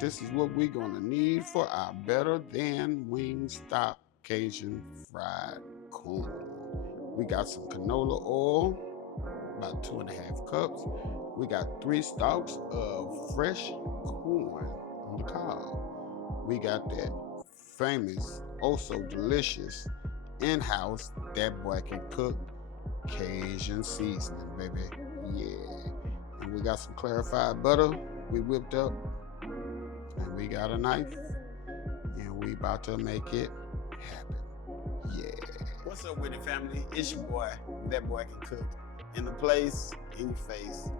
this is what we're gonna need for our better than Wingstop Cajun fried corn. We got some canola oil, about 2.5 cups. We got 3 stalks of fresh corn on the cob. We got that famous, oh so delicious, in-house, that boy can cook Cajun seasoning, baby. Yeah. And we got some clarified butter we whipped up. And we got a knife. And we about to make it happen. Yeah. What's up with it, family? It's your boy, that boy can cook. In the place, in your face,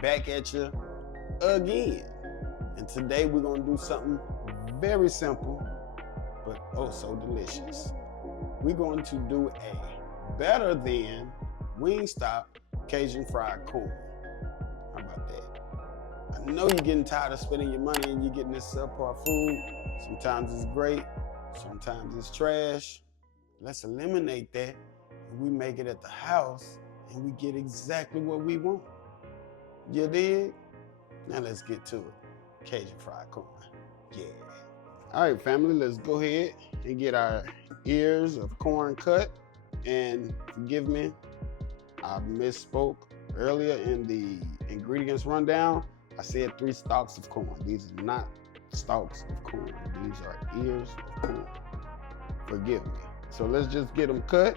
back at you again. And today we're gonna do something very simple, but oh so delicious. We're going to do a better than Wingstop Cajun fried corn. How about that? I know you're getting tired of spending your money and you're getting this subpar food. Sometimes it's great, sometimes it's trash. Let's eliminate that and we make it at the house and we get exactly what we want. You dig? Now let's get to it. Cajun fried corn. Yeah. All right, family, let's go ahead and get our ears of corn cut. And forgive me, I misspoke earlier in the ingredients rundown. I said 3 stalks of corn. These are not stalks of corn. These are ears of corn. Forgive me. So let's just get them cut.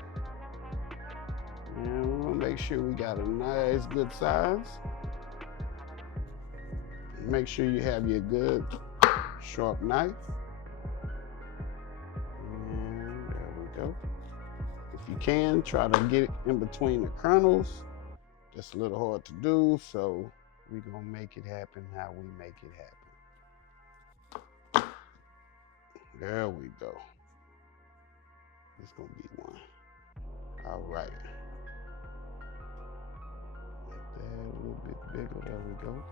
And we'll make sure we got a nice, good size. Make sure you have your good, sharp knife. And there we go. If you can, try to get it in between the kernels. That's a little hard to do, so we're gonna make it happen how we make it happen. There we go. It's gonna be one. All right. Make that a little bit bigger. There we go.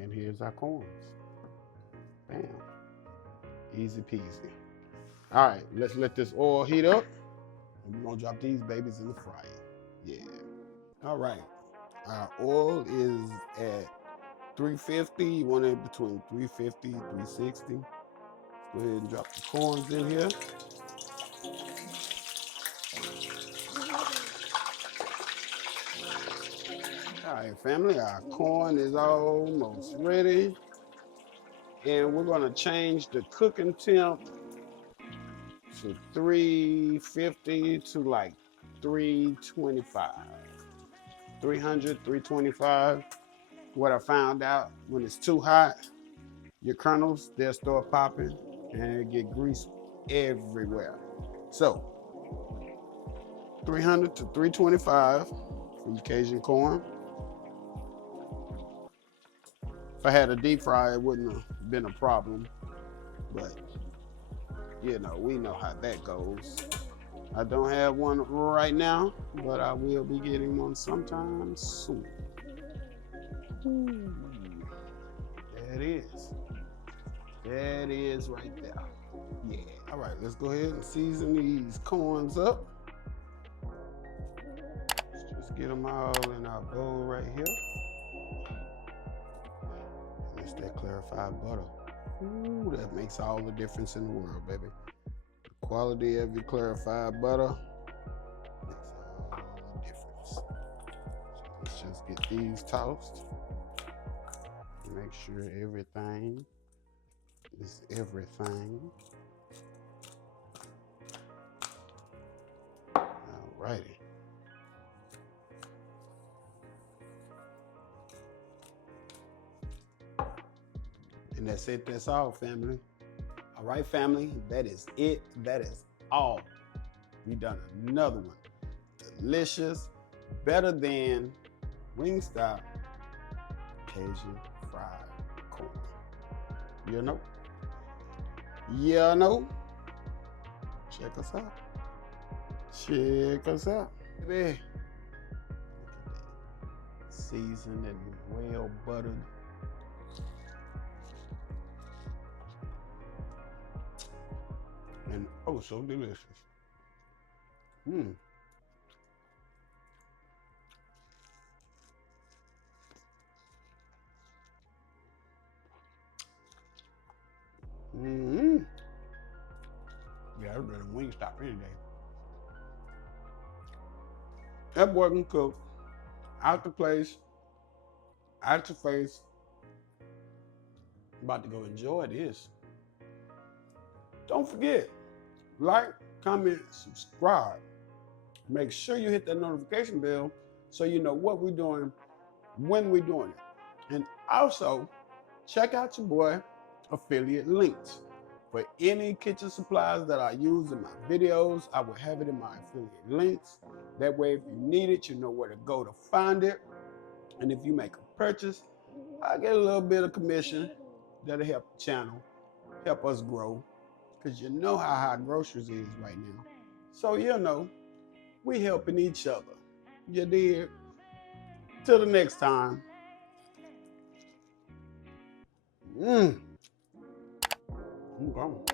And here's our corns. Bam. Easy peasy. All right, let's let this oil heat up. And we're gonna drop these babies in the fryer. Yeah. All right, our oil is at 350. You want it between 350 and 360. Go ahead and drop the corns in here. All right, family, our corn is almost ready. And we're gonna change the cooking temp to 350 to like 325. 300, 325. What I found out, when it's too hot, your kernels, they'll start popping and it get grease everywhere. So 300 to 325 for your Cajun corn. If I had a deep fry, it wouldn't have been a problem, but you know, we know how that goes. I don't have one right now, but I will be getting one sometime soon. Ooh, there it is. That is right there. Yeah. All right, let's go ahead and season these corns up. Let's just get them all in our bowl right here. And it's that clarified butter. Ooh, that makes all the difference in the world, baby. The quality of your clarified butter makes all the difference. So let's just get these tossed. Make sure everything is everything. All righty. And that's it, that's all, family. All right, family, that is it, that is all. We done another one. Delicious, better than Wingstop Cajun fried corn. You know? You know? Check us out. Check us out. Baby. Look at that. Seasoned and well buttered. And oh, so delicious. Mm-hmm. Yeah, it's better than Wingstop any day. That boy can cook out the place, out your face. I'm about to go enjoy this. Don't forget, like, comment, subscribe. Make sure you hit that notification bell so you know what we're doing, when we're doing it. And also, check out your boy affiliate links. For any kitchen supplies that I use in my videos, I will have it in my affiliate links. That way, if you need it, you know where to go to find it. And if you make a purchase, I get a little bit of commission that'll help the channel, help us grow. Because you know how high groceries is right now. So you know, we helping each other. You did. Till the next time. I'm gone.